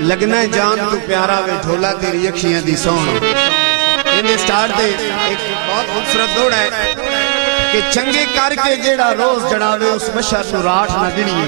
लगना जान तू प्यारा वे ढोला तेरी अखियां दी सोहन। इन्हें स्टार्ट दे एक बहुत खूबसूरत दौड़ है कि चंगे करके जेड़ा रोज जड़ावे उस बशर तू राठ ना गिणिए।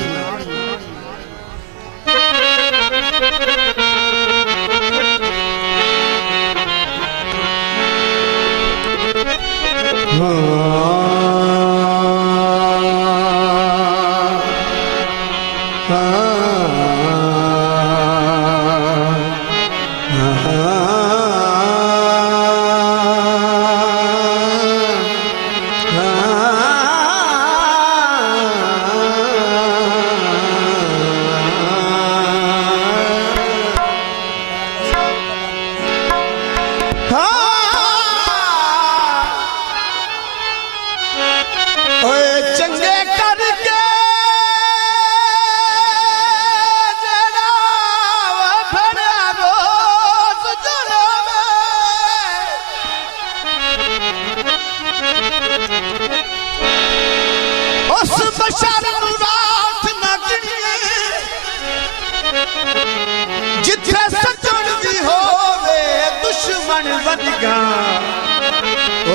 जिथे सजण दी होवे दुश्मन वधिया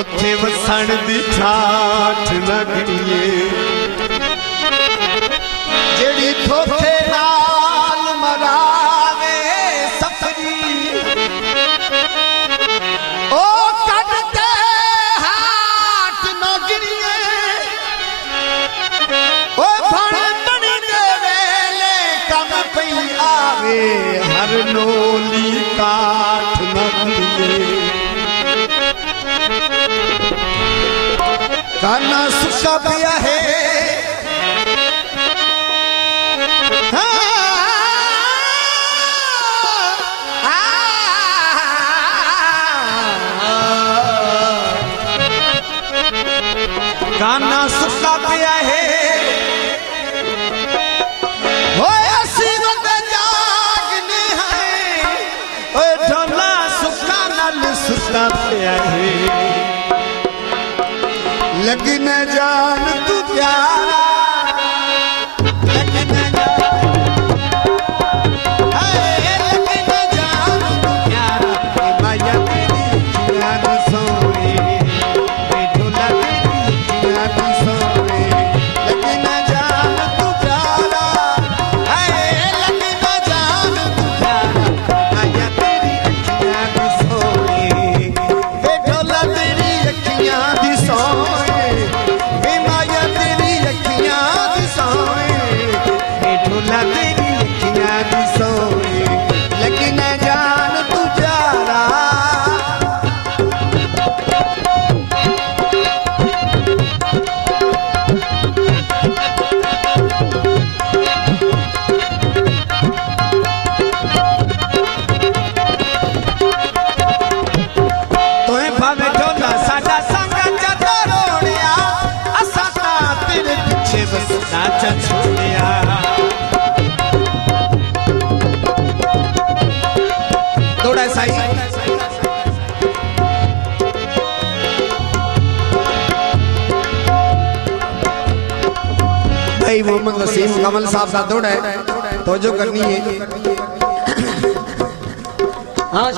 उथे वसण दी ठाठ लगणीए। जेड़ी धोखे नाल मरावे सफरी ओ कट के हाथ न गिणीए। ओ भण बणी दे वेले कम पई आवे हर नोली काठ नगलिए। काना सुखा पिया है काना सुखा पिया है सुता पिया है। लगन जान तू प्यारा मोहम्मद वसीम कमल साहब का दौड़ है तो जो करनी है। हाँ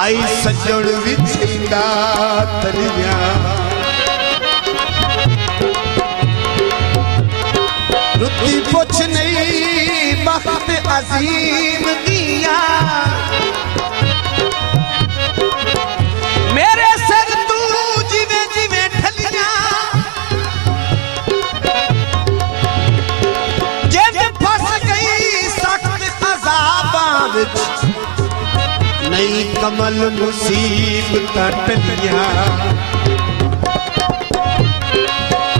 आई सजण विछींदा तलिया रुती पुछ नहीं बख्त अजीम दिया मेरे सिर तू जिवे जिवे ठलिया जिद फस गई सख्त अजाबां विच नई कमल मुसीबत टलिया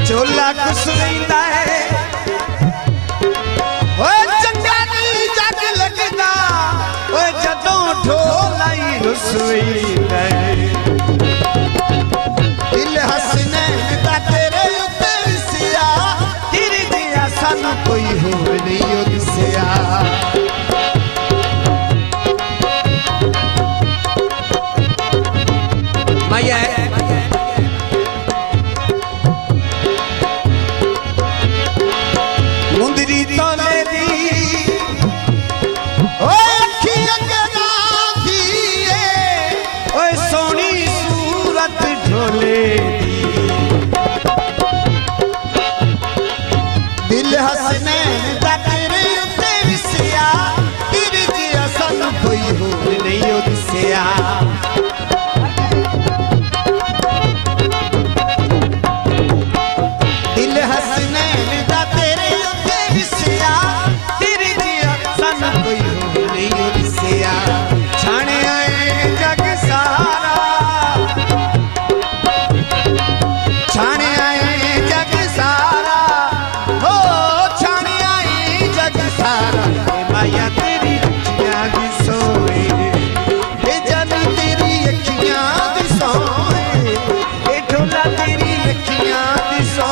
झोला कुछ रहिंदा है ओए चंगा नहीं जग लगदा ओए जदों ढोला ही रुसवेंदा है दिल हसनैन दा तेरे उत्ते विसिया तेरे जिहा सानू कोई होर नहीं ओ दिसिया मुंदरी तोले दी ओए अखी अगना दी ओए सोनी सूरत ढोले दी दिल हसनैन दा तेरे उत्ते विसिया तेरे जिहा सानू कोई होर नहीं ओ दिसिया दिल हसनैन दा तेरे उत्ते विसिया तेरे जिहा सानू कोई होर नहीं ओ दिसिया छाणे आए जग सारा छाणे आए जग सारा हो छाणे आए जग सारा ए माया तेरी अखियां दी सोए ए जानी तेरी अखियां दी सोए ए ढोला तेरी अखियां दी सोए